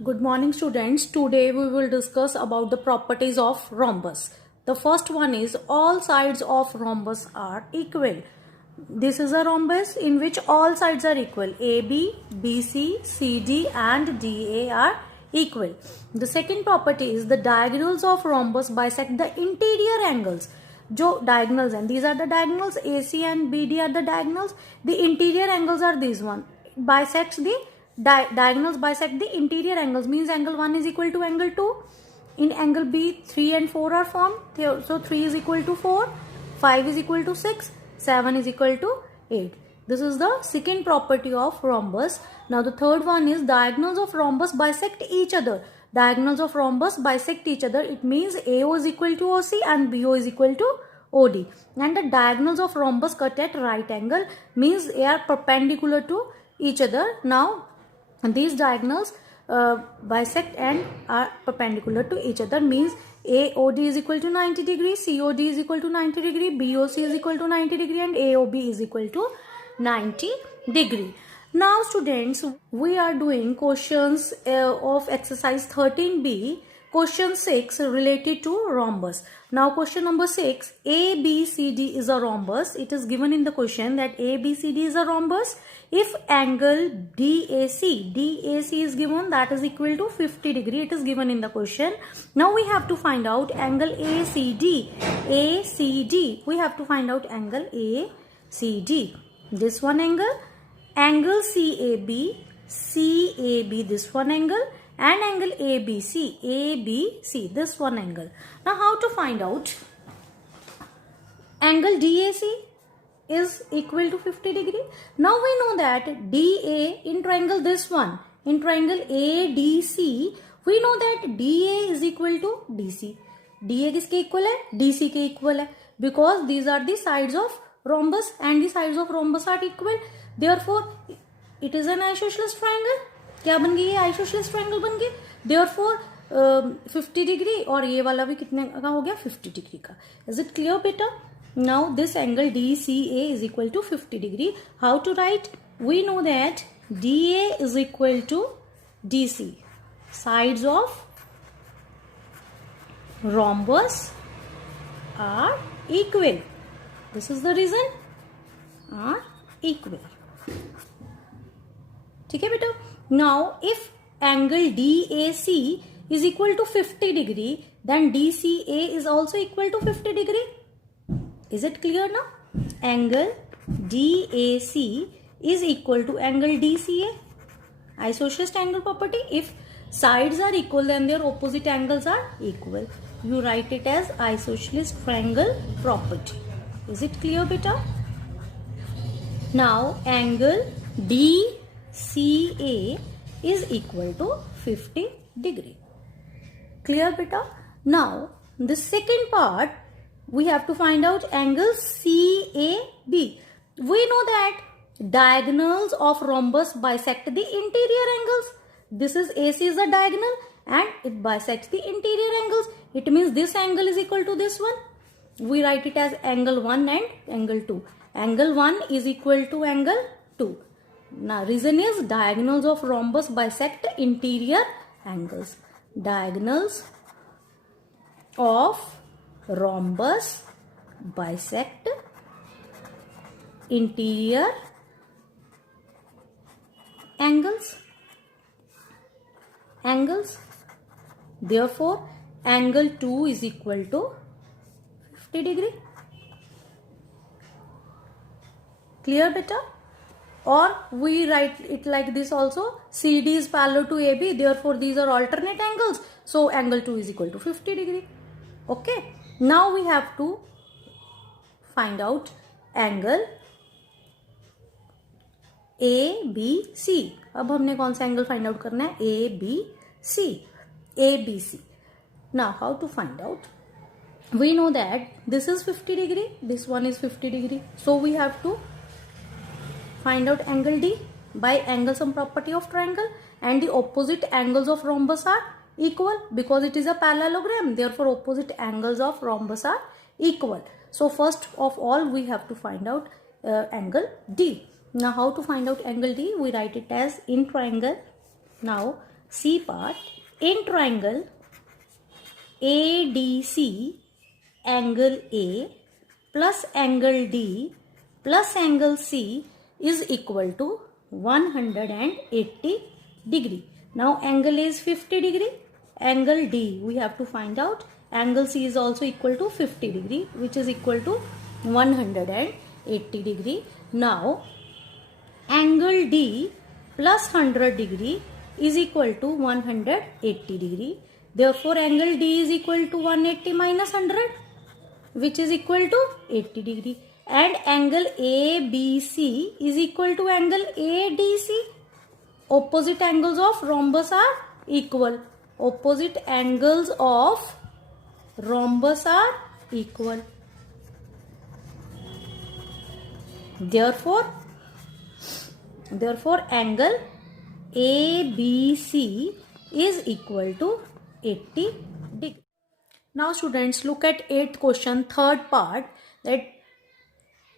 Good morning students. Today we will discuss about the properties of rhombus. The first one is all sides of rhombus are equal. This is a rhombus in which all sides are equal. AB, BC, CD and DA are equal. The second property is the diagonals of rhombus bisect the interior angles. जो diagonals and these are the diagonals, AC and BD are the diagonals. The interior angles are these one. Bisects the diagonals bisect the interior angles, means angle 1 is equal to angle 2. In angle B 3 and 4 are formed, so 3 is equal to 4, 5 is equal to 6, 7 is equal to 8. This is the second property of rhombus. Now the third one is diagonals of rhombus bisect each other. Diagonals of rhombus bisect each other. It means AO is equal to OC and BO is equal to OD. And the diagonals of rhombus cut at right angle, means they are perpendicular to each other. Now these diagonals bisect and are perpendicular to each other, means AOD is equal to 90 degree, COD is equal to 90 degree, BOC is equal to 90 degree and AOB is equal to 90 degree. Now students, we are doing questions of exercise 13B, question 6 related to rhombus. Now question number 6, ABCD is a rhombus. It is given in the question that ABCD is a rhombus if angle DAC is given, that is equal to 50 degree. It is given in the question. Now we have to find out angle ACD. We have to find out angle ACD. This one angle CAB, this one angle, and angle ABC, this one angle. Now how to find out? Angle DAC is equal to 50 degree. Now we know that DA in triangle this one, in triangle ADC, we know that DA is equal to DC. DA किसके equal है? DC के equal है, because these are the sides of rhombus and the sides of rhombus are equal. Therefore it is an isosceles triangle. क्या बन गई? ये isosceles triangle बन गई. Therefore 50 degree और ये वाला भी कितने का हो गया? 50 degree का. Is it clear बेटा? Now this angle DCA is equal to 50 degree. How to write? We know that DA is equal to DC. Sides of rhombus are equal. This is the reason, are equal. ठीक है बेटा? Now if angle DAC is equal to 50 degree, then DCA is also equal to 50 degree. Is it clear now? Angle DAC is equal to angle DCA. Isosceles triangle property. If sides are equal, then their opposite angles are equal. You write it as isosceles triangle property. Is it clear beta? Now angle DCA is equal to 50 degree. Clear beta? Now the second part, we have to find out angle CAB. We know that diagonals of rhombus bisect the interior angles. This is AC is the diagonal and it bisects the interior angles. It means this angle is equal to this one. We write it as angle 1 and angle 2. Angle 1 is equal to angle 2. Now reason is diagonals of rhombus bisect interior angles. Diagonals of rhombus bisect interior angles. Therefore angle 2 is equal to 50 degree. Clear beta? Or we write it like this also, CD is parallel to AB, therefore these are alternate angles, so angle 2 is equal to 50 degree. Okay. Now we have to find out angle ABC. अब हमने कौन सा angle find out करना है? ABC. Now how to find out? We know that this is 50 degree, this one is 50 degree. So we have to find out angle D by angle sum property of triangle, and the opposite angles of rhombus are equal because it is a parallelogram. Therefore opposite angles of rhombus are equal. So first of all we have to find out angle D. Now how to find out angle D? We write it as in triangle. Now C part. In triangle ADC, angle A plus angle D plus angle C is equal to 180 degree. Now angle A is 50 degree. Angle D we have to find out. Angle C is also equal to 50 degree, which is equal to 180 degree. Now angle D plus 100 degree is equal to 180 degree. Therefore angle D is equal to 180 minus 100, which is equal to 80 degree. And angle ABC is equal to angle ADC. Opposite angles of rhombus are equal. Opposite angles of rhombus are equal. Therefore angle ABC is equal to 80 degree. Now students, look at 8th question, third part, that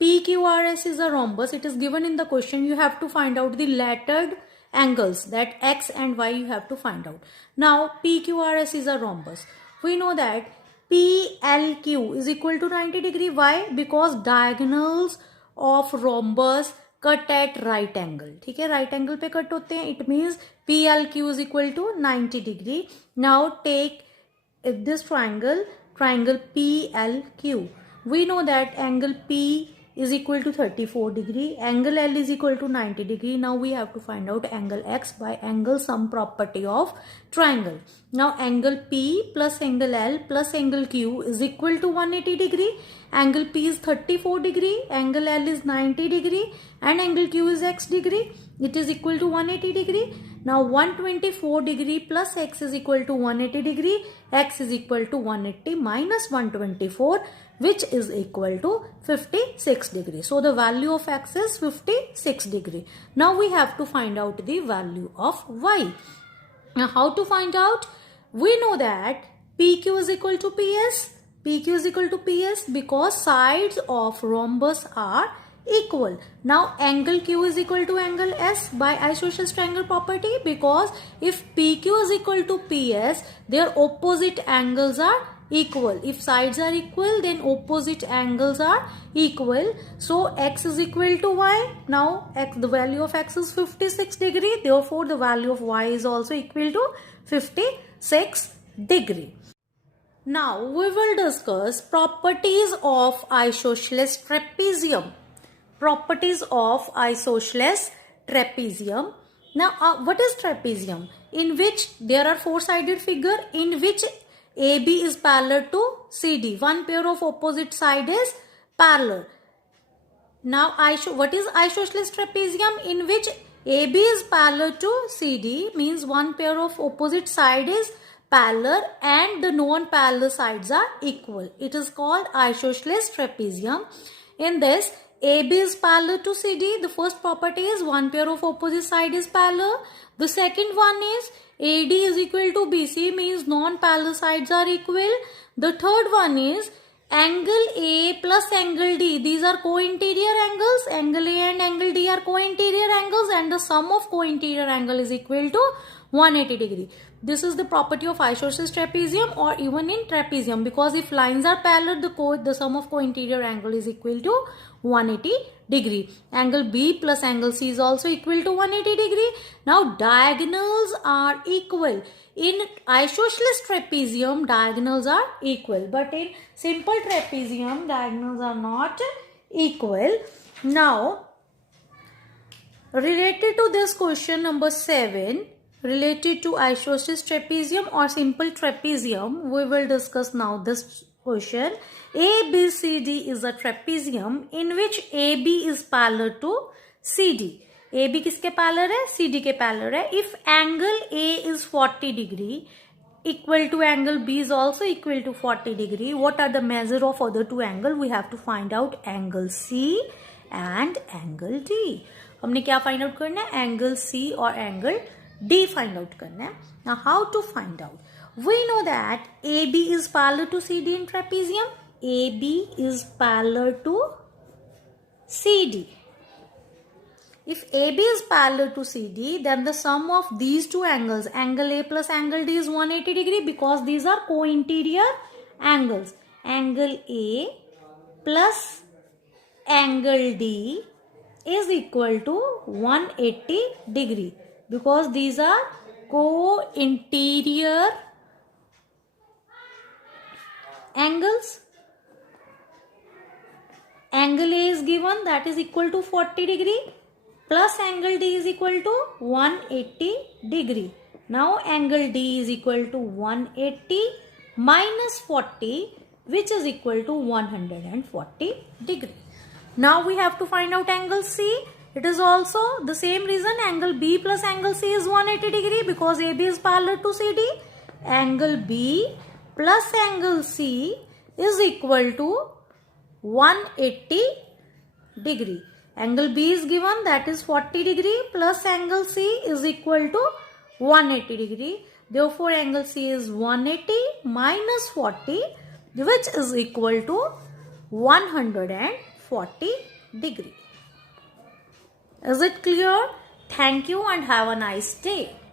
PQRS is a rhombus. It is given in the question. You have to find out the lettered angles, that X and Y you have to find out. Now PQRS is a rhombus. We know that PLQ is equal to 90 degree. Why? Because diagonals of rhombus cut at right angle. ठीक है, right angle पे cut होते हैं. It means PLQ is equal to 90 degree. Now take this triangle PLQ. We know that angle P is equal to 34 degree. Angle L is equal to 90 degree. Now we have to find out angle X by angle sum property of triangle. Now angle P plus angle L plus angle Q is equal to 180 degree. Angle P is 34 degree. Angle L is 90 degree. And angle Q is X degree. It is equal to 180 degree. Now 124 degree plus X is equal to 180 degree. X is equal to 180 minus 124, which is equal to 56 degree. So the value of X is 56 degree. Now we have to find out the value of Y. Now how to find out? We know that PQ is equal to PS. PQ is equal to PS because sides of rhombus are equal. Now angle Q is equal to angle S by isosceles triangle property, because if PQ is equal to PS, their opposite angles are equal. If sides are equal, then opposite angles are equal. So X is equal to Y. Now the value of X is 56 degree. Therefore the value of Y is also equal to 56 degree. Now we will discuss properties of isosceles trapezium. Properties of isosceles trapezium. Now what is trapezium? In which there are four-sided figure in which AB is parallel to CD. One pair of opposite side is parallel. Now what is isosceles trapezium? In which AB is parallel to CD means one pair of opposite side is parallel and the non-parallel sides are equal. It is called isosceles trapezium. In this, AB is parallel to CD. The first property is one pair of opposite side is parallel. The second one is AD is equal to BC means non-parallel sides are equal. The third one is angle A plus angle D. These are co-interior angles. Angle A and angle D are co-interior angles and the sum of co-interior angle is equal to 180 degree. This is the property of isosceles trapezium or even in trapezium, because if lines are parallel, the sum of co-interior angle is equal to 180 degree. Angle B plus angle C is also equal to 180 degree. Now diagonals are equal. In isosceles trapezium, diagonals are equal, but in simple trapezium, diagonals are not equal. Now, related to this question number 7, related to isosceles trapezium or simple trapezium, we will discuss now this question. ABCD is a trapezium in which AB is parallel to CD. AB किसके parallel है? CD के parallel है. If angle A is 40 degree equal to angle B is also equal to 40 degree, what are the measure of other two angle? We have to find out angle C and angle D. हमने क्या find out करना है? Angle C और angle D find out करना है. Now how to find out? We know that AB is parallel to CD in trapezium. AB is parallel to CD. If AB is parallel to CD, then the sum of these two angles, angle A plus angle D, is 180 degree because these are co-interior angles. Angle A plus angle D is equal to 180 degree because these are co-interior angles. Angle A is given, that is equal to 40 degree, plus angle D is equal to 180 degree. Now angle D is equal to 180 minus 40, which is equal to 140 degree. Now we have to find out angle C. It is also the same reason. Angle B plus angle C is 180 degree because AB is parallel to CD. Angle B plus angle C is equal to 180 degree. Angle B is given, that is 40 degree, plus angle C is equal to 180 degree. Therefore angle C is 180 minus 40, which is equal to 140 degree. Is it clear? Thank you and have a nice day.